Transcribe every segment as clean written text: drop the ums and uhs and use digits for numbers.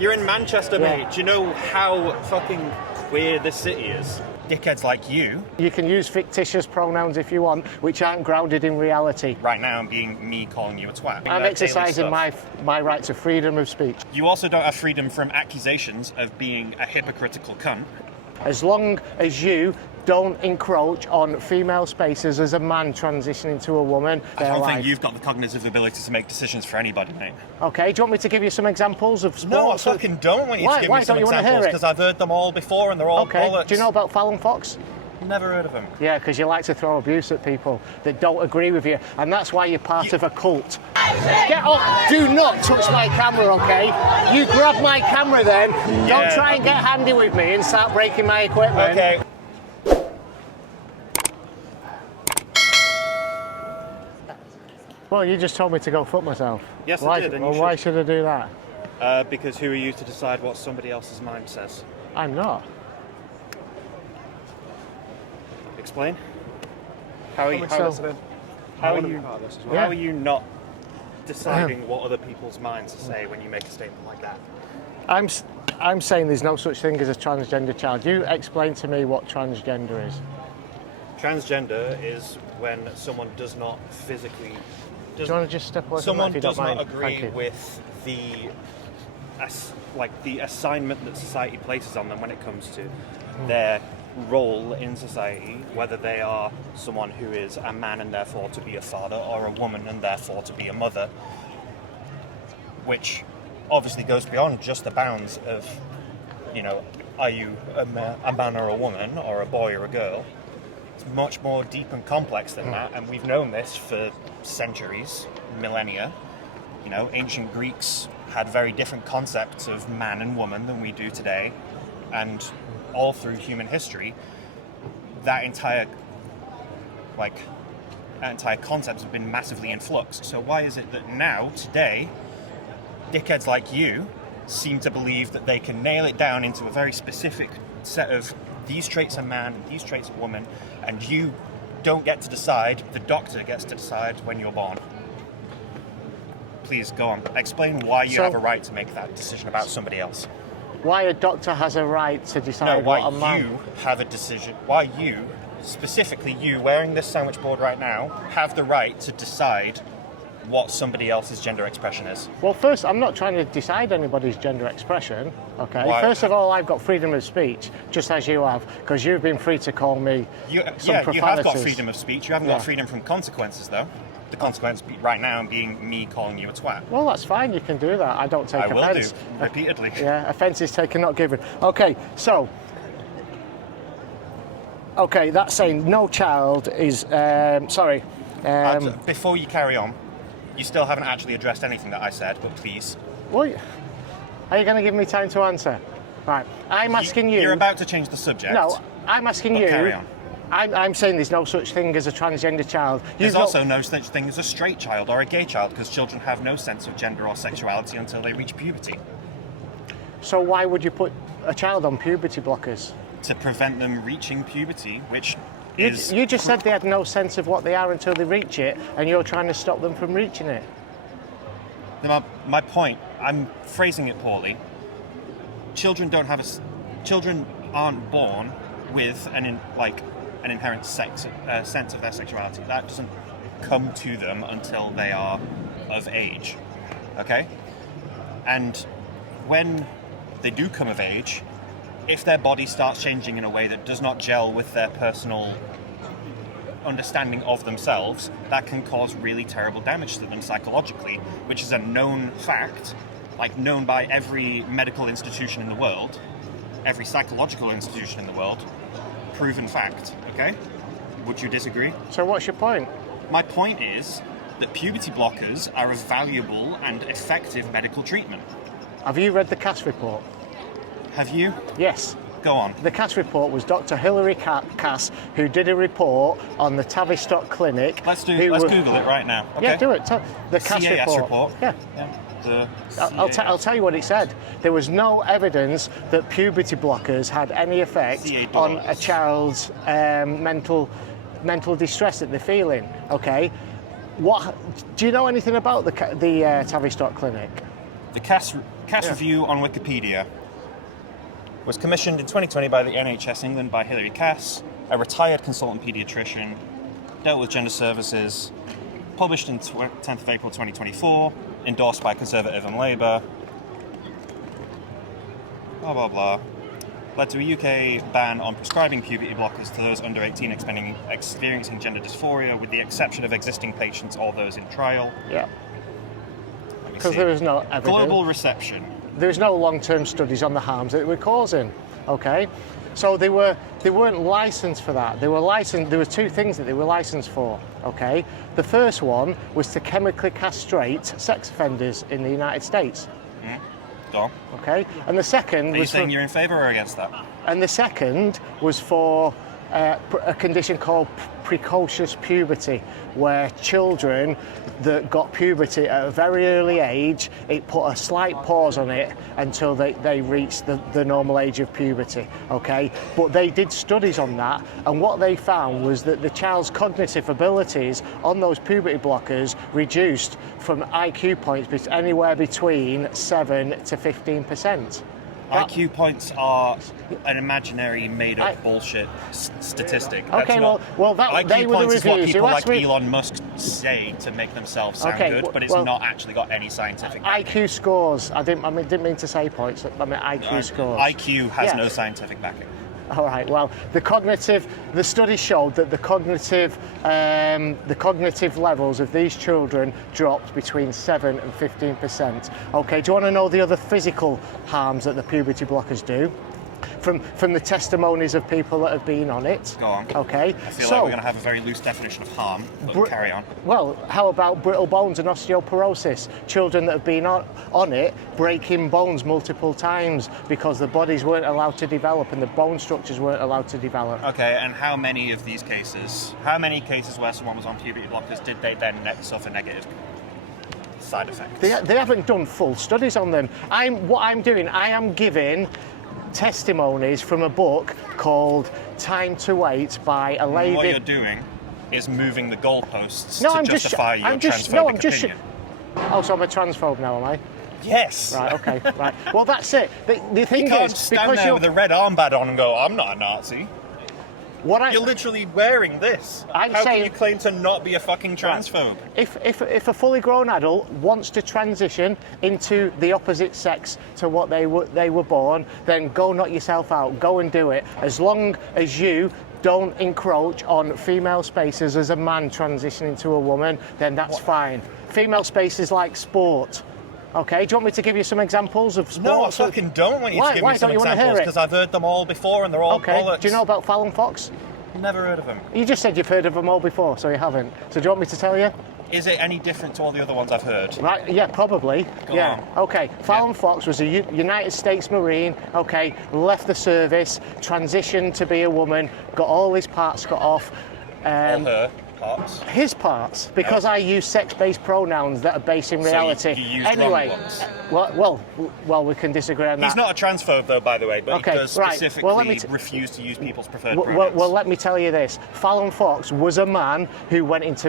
You're in Manchester, mate. Do you know how fucking queer this city is? Dickheads like you. You can use fictitious pronouns if you want, which aren't grounded in reality. Right now, being me calling you a twat. I'm exercising my right to freedom of speech. You also don't have freedom from accusations of being a hypocritical cunt. As long as you don't encroach on female spaces as a man transitioning to a woman. I don't think you've got the cognitive ability to make decisions for anybody, mate. Okay, do you want me to give you some examples of sports? No, I fucking don't want you to give me some examples, because I've heard them all before and they're all bollocks. Do you know about Fallon Fox? Never heard of them. Yeah, because you like to throw abuse at people that don't agree with you, and that's why you're part of a cult. Get off! Do not touch my camera, okay? You grab my camera then. Don't try and get handy with me and start breaking my equipment. Okay. Well, you just told me to go fuck myself. Yes, I did. Well, why should I do that? Because who are you to decide what somebody else's mind says? I'm not. Explain. How are you not deciding what other people's minds say when you make a statement like that? I'm saying there's no such thing as a transgender child. You explain to me what transgender is. Transgender is when someone does not physically... Do you want to just step away from someone that if you does don't not mind? agree with the assignment that society places on them when it comes to their role in society, whether they are someone who is a man and therefore to be a father, or a woman and therefore to be a mother, which obviously goes beyond just the bounds of, you know, are you a man or a woman, or a boy or a girl. It's much more deep and complex than that, and we've known this for centuries, millennia. You know, ancient Greeks had very different concepts of man and woman than we do today, and all through human history, that entire concepts have been massively in flux. So why is it that now, today, dickheads like you seem to believe that they can nail it down into a very specific set of these traits are man and these traits are woman, and you don't get to decide, the doctor gets to decide when you're born? Please, go on. Explain why you have a right to make that decision about somebody else. Why a doctor has a right to decide what a man... why you have a decision, why you, specifically you, wearing this sandwich board right now, have the right to decide what somebody else's gender expression is. Well, first, I'm not trying to decide anybody's gender expression, okay? Why? First of all, I've got freedom of speech, just as you have, because you've been free to call me some profanities. You have got freedom of speech. You haven't got freedom from consequences, though. The consequence right now being me calling you a twat. Well, that's fine. You can do that. I don't take offence. I will do, repeatedly. Yeah, offence is taken, not given. Okay, so... Okay, that's saying no child is... sorry. Before you carry on, you still haven't actually addressed anything that I said, but please. What? Are you going to give me time to answer? Right, I'm asking you... You're about to change the subject. No, I'm asking you... Carry on. I'm saying there's no such thing as a transgender child. There's also no such thing as a straight child or a gay child, because children have no sense of gender or sexuality until they reach puberty. So why would you put a child on puberty blockers? To prevent them reaching puberty, which is... You just said they had no sense of what they are until they reach it, and you're trying to stop them from reaching it. My point, I'm phrasing it poorly. Children aren't born with an inherent sense of their sexuality. That doesn't come to them until they are of age, okay? And when they do come of age, if their body starts changing in a way that does not gel with their personal understanding of themselves, that can cause really terrible damage to them psychologically, which is a known fact, known by every medical institution in the world, every psychological institution in the world, proven fact, okay? Would you disagree? So what's your point? My point is that puberty blockers are a valuable and effective medical treatment. Have you read the Cass report? Have you? Yes. Go on. The Cass report was Dr. Hilary Cass, who did a report on the Tavistock Clinic. Let's Google it right now. Okay? Yeah, do it. The Cass report. Yeah. I'll tell you what it said. There was no evidence that puberty blockers had any effect on a child's mental distress that they're feeling. Okay. Do you know anything about the Tavistock Clinic? The Cass Cass review on Wikipedia was commissioned in 2020 by the NHS England by Hilary Cass, a retired consultant paediatrician, dealt with gender services, published in 10th of April 2024, endorsed by Conservative and Labour, blah blah blah, led to a UK ban on prescribing puberty blockers to those under 18 experiencing gender dysphoria, with the exception of existing patients or those in trial. Yeah. Because there is no evidence. Global reception. There's no long-term studies on the harms that they were causing. Okay, so they weren't licensed for that. They were licensed. There were two things that they were licensed for. Okay, the first one was to chemically castrate sex offenders in the United States. Go on. Okay, and the second Are you saying you're in favour or against that? And the second was for a condition called precocious puberty, where children that got puberty at a very early age, it put a slight pause on it until they reached the normal age of puberty, okay? But they did studies on that, and what they found was that the child's cognitive abilities on those puberty blockers reduced from IQ points anywhere between 7 to 15%. IQ points are an imaginary, made-up bullshit statistic. Okay, well, IQ they were the points is what reviews. people like Elon Musk say to make themselves sound good, but it's not actually got any scientific backing. IQ scores. I didn't mean to say points. I mean IQ scores. IQ has no scientific backing. All right. Well, the study showed that the cognitive levels of these children dropped between 7 and 15%. Okay. Do you want to know the other physical harms that the puberty blockers do? From the testimonies of people that have been on it. Go on. Okay. I feel like we're going to have a very loose definition of harm, but carry on. Well, how about brittle bones and osteoporosis? Children that have been on it breaking bones multiple times because the bodies weren't allowed to develop and the bone structures weren't allowed to develop. Okay, and how many cases where someone was on puberty blockers did they then suffer negative side effects? They haven't done full studies on them. I am giving testimonies from a book called Time to Wait by a lady. What you're doing is moving the goalposts to justify your transphobic opinion. So I'm a transphobe now, am I? Yes. Right, okay, right. Well, that's it. The thing you can't is, stand there with a red armband on and go, I'm not a Nazi. You're literally wearing this. How can you claim to not be a fucking transphobe? If a fully grown adult wants to transition into the opposite sex to what they were born, then go knock yourself out. Go and do it. As long as you don't encroach on female spaces as a man transitioning to a woman, then that's fine. Female spaces like sport. Okay, do you want me to give you some examples of sports? No, I fucking don't want you to give me some examples, because I've heard them all before and they're all bollocks. Do you know about Fallon Fox? Never heard of them. You just said you've heard of them all before, so you haven't. So do you want me to tell you? Is it any different to all the other ones I've heard? Right, yeah, probably. Go on. Okay, Fallon Fox was a United States Marine, okay, left the service, transitioned to be a woman, got all his parts cut off. All her parts? His parts, because I use sex-based pronouns that are based in reality. So you used wrong ones. Well, we can disagree on that. He's not a transphobe, though, by the way, but he does specifically refuse to use people's preferred pronouns. Well, let me tell you this. Fallon Fox was a man who went into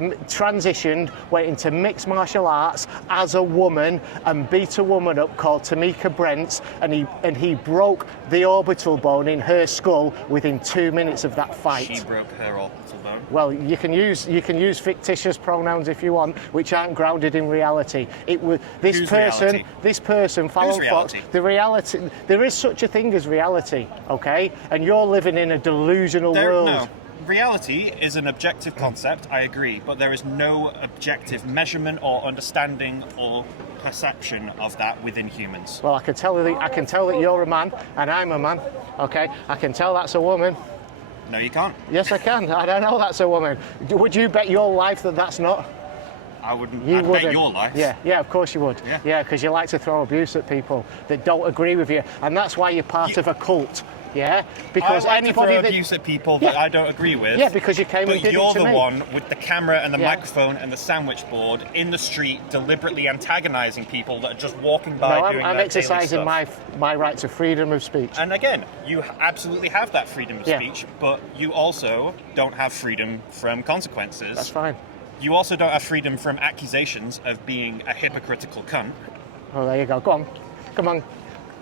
mixed martial arts as a woman and beat a woman up called Tamika Brent, and he broke the orbital bone in her skull within 2 minutes of that fight. She broke her orbital bone? Well, you can use fictitious pronouns if you want, which aren't grounded in reality. This person, Fallon Fox. The reality. There is such a thing as reality, okay? And you're living in a delusional world. No. Reality is an objective concept, I agree, but there is no objective measurement or understanding or perception of that within humans. Well, I can tell that you're a man and I'm a man, okay? I can tell that's a woman. No, you can't. Yes, I can. I don't know that's a woman. Would you bet your life that that's not? I wouldn't. You wouldn't. Bet your life. Yeah, of course you would. Yeah, because you like to throw abuse at people that don't agree with you, and that's why you're part of a cult. Yeah, because I like to throw abuse at people that I don't agree with. Yeah, because you came and did it to me. But you're the one with the camera and the microphone and the sandwich board in the street, deliberately antagonising people that are just walking by. I'm exercising my right to freedom of speech. And again, you absolutely have that freedom of speech, but you also don't have freedom from consequences. That's fine. You also don't have freedom from accusations of being a hypocritical cunt. Oh, there you go. Go on. Come on.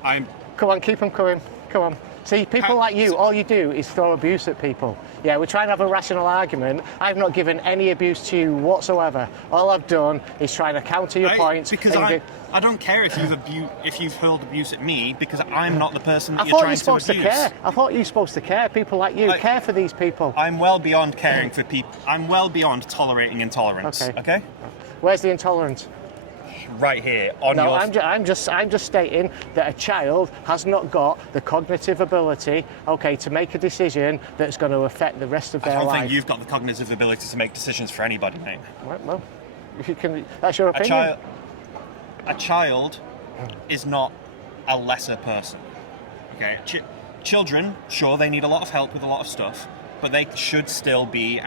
I'm. Come on, keep them coming. Come on. See, people like you, all you do is throw abuse at people. Yeah, we're trying to have a rational argument. I've not given any abuse to you whatsoever. All I've done is try to counter your points. Because I don't care if you've hurled abuse at me, because I'm not the person that you're trying to abuse. I thought you were supposed to care. People like you care for these people. I'm well beyond caring for people. I'm well beyond tolerating intolerance. Okay? Where's the intolerance? Right here on your. I'm just stating that a child has not got the cognitive ability, to make a decision that's going to affect the rest of their life. I don't think you've got the cognitive ability to make decisions for anybody, mate. Well, if you can, that's your opinion. A child is not a lesser person. Okay, children, sure, they need a lot of help with a lot of stuff, but they should still be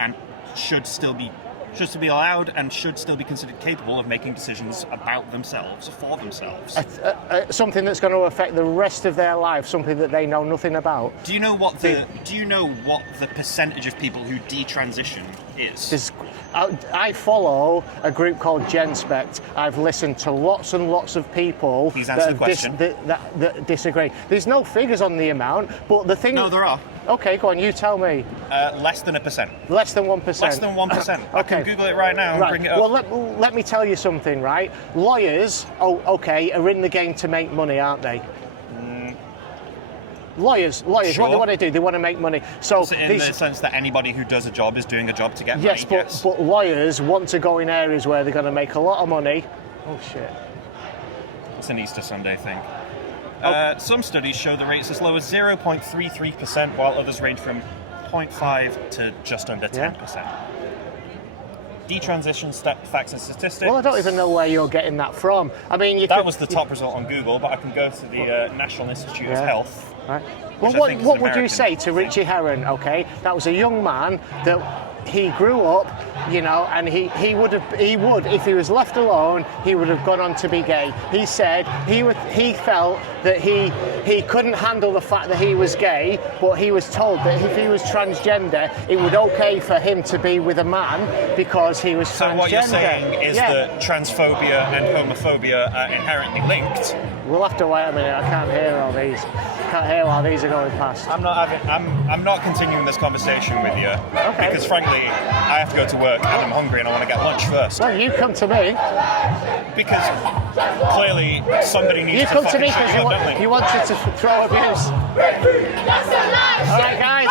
allowed and should still be considered capable of making decisions about themselves, for themselves. Something that's going to affect the rest of their life, something that they know nothing about. Do you know what the percentage of people who detransition is? I follow a group called GenSpect. I've listened to lots and lots of people that disagree. There's no figures on the amount, but the thing... No, there are. Okay, go on, you tell me. Less than 1%. Less than 1%? Less than 1%. Okay. I can Google it right now and bring it up. Well, let me tell you something, right? Lawyers, are in the game to make money, aren't they? Lawyers, sure. What do they want to do? They want to make money. So in the sense that anybody who does a job is doing a job to get money. Yes, but lawyers want to go in areas where they're going to make a lot of money. Oh, shit. It's an Easter Sunday thing. Some studies show the rates as low as 0.33%, while others range from 0.5 to just under 10%. Detransition facts and statistics. Well, I don't even know where you're getting that from. I mean, that was the top result on Google, but I can go to the National Institute of Health. Right. Well, what would you say to Richie Herron? Okay, that was a young man that he grew up, and he would if he was left alone, he would have gone on to be gay. He said he felt that he couldn't handle the fact that he was gay, but he was told that if he was transgender, it would okay for him to be with a man because he was transgender. So what you're saying is that transphobia and homophobia are inherently linked. We'll have to wait a minute. I can't hear all these. Can't hear while these are going past. I'm not continuing this conversation with you. Okay. Because frankly, I have to go to work and I'm hungry and I want to get lunch first. Well, you come to me. Because clearly somebody needs to fucking shut you up, don't they? You wanted to throw abuse. All right, guys.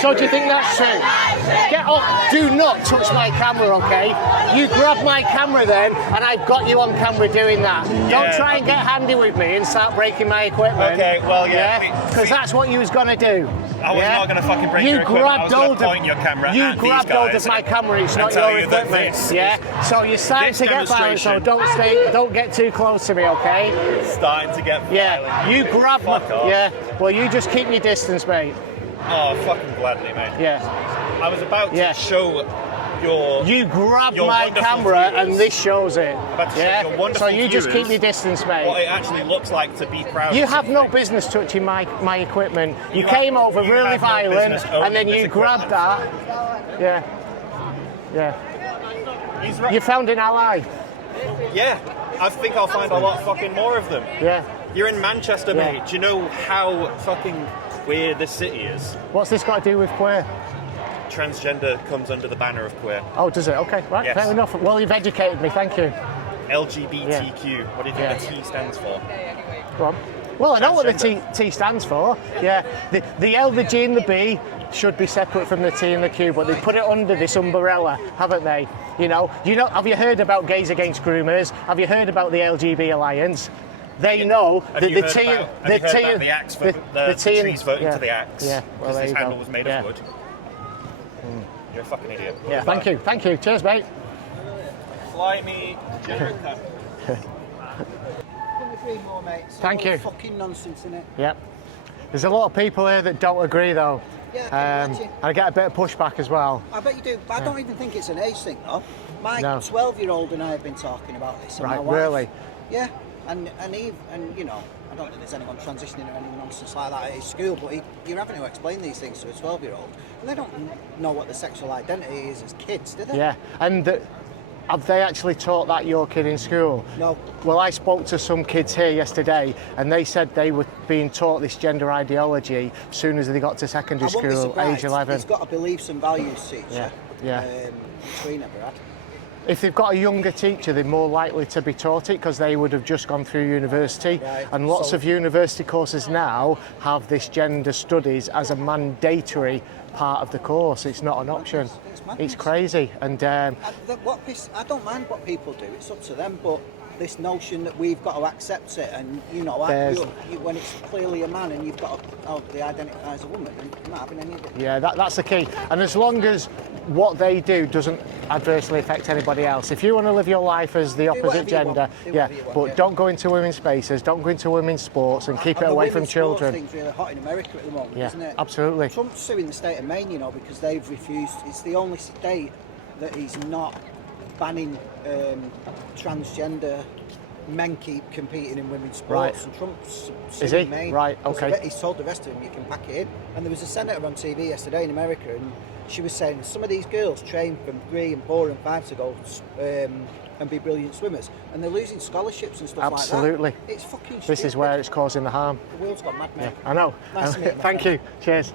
So do you think that's true? Get off. Do not touch my camera, okay? You grab my camera then, and I've got you on camera doing that. Don't try and get handy with me and start breaking my equipment. Okay, well, Because that's what you was going to do. I was not going to fucking break your equipment. I was going to point your camera You at grabbed these guys hold of my camera, it's not your equipment. So you're starting to get violent, so don't get too close to me, okay? Starting to get violent. Yeah, you grab me. Yeah, well, you just keep your distance, mate. Oh, fucking gladly, mate. Yeah. I was about to show You grabbed my camera and this shows it. So you just keep your distance, mate. What it actually looks like to be proud. You have no business touching my equipment. You came over really violent and then you grabbed that. Yeah. He's right. You found an ally. Yeah. I think I'll find a lot fucking more of them. Yeah. You're in Manchester, mate. Do you know how fucking queer this city is? What's this got to do with queer? Transgender comes under the banner of queer. Oh, does it? Okay, right, yes. Fair enough. Well, you've educated me, thank you. LGBTQ. Yeah. What do you think the T stands for? Go on. Well, I know what the T stands for. Yeah, the L, the G and the B should be separate from the T and the Q, but they put it under this umbrella, haven't they? Have you heard about Gays Against Groomers? Have you heard about the LGB Alliance? They know that the T and the axe the trees voting to the axe. Yeah, well, there you go. This handle was made of wood. You're a fucking idiot. Yeah, thank you. Cheers, mate. Fly me, Jericho. More, mate. Thank you. Fucking nonsense, innit? Yep. There's a lot of people here that don't agree, though. Yeah, and I get a bit of pushback as well. I bet you do. I don't even think it's an age thing, though. My 12-year-old and I have been talking about this. And right, my wife, really? Yeah, and I don't think there's anyone transitioning or any nonsense like that at school, but you're having to explain these things to a 12-year-old, and they don't know what the sexual identity is as kids, do they? Yeah, and Have they actually taught that your kid in school? No. Well, I spoke to some kids here yesterday, and they said they were being taught this gender ideology as soon as they got to secondary I won't be school, surprised. age 11. He's got a beliefs and values teacher. Yeah, yeah. Which we never had. If they've got a younger teacher, they're more likely to be taught it because they would have just gone through university. Right. And lots of university courses now have this gender studies as a mandatory part of the course. It's not an option. It's crazy. And I don't mind what people do. It's up to them. But this notion that we've got to accept it, and when it's clearly a man and you've got to outwardly identify as a woman, and you're not having any of it. yeah, that's the key. And as long as what they do doesn't adversely affect anybody else. If you want to live your life as the opposite gender, don't go into women's spaces, don't go into women's sports, and keep it away from children. The women's sports thing's really hot in America at the moment, Yeah, isn't it? absolutely. Trump's suing the state of Maine, because they've refused. It's the only state that he's not banning transgender men keep competing in women's sports. Right. And Trump's Is suing he? Maine. Right, okay. He's told the rest of them you can pack it in. And there was a senator on TV yesterday in America, and she was saying some of these girls train from 3 and 4 and 5 to go and be brilliant swimmers, and they're losing scholarships and stuff Absolutely. like that. It's fucking stupid. This is where it's causing the harm. The world's gone mad, mate. I know. Nice to meet you, my Thank friend. you. Cheers.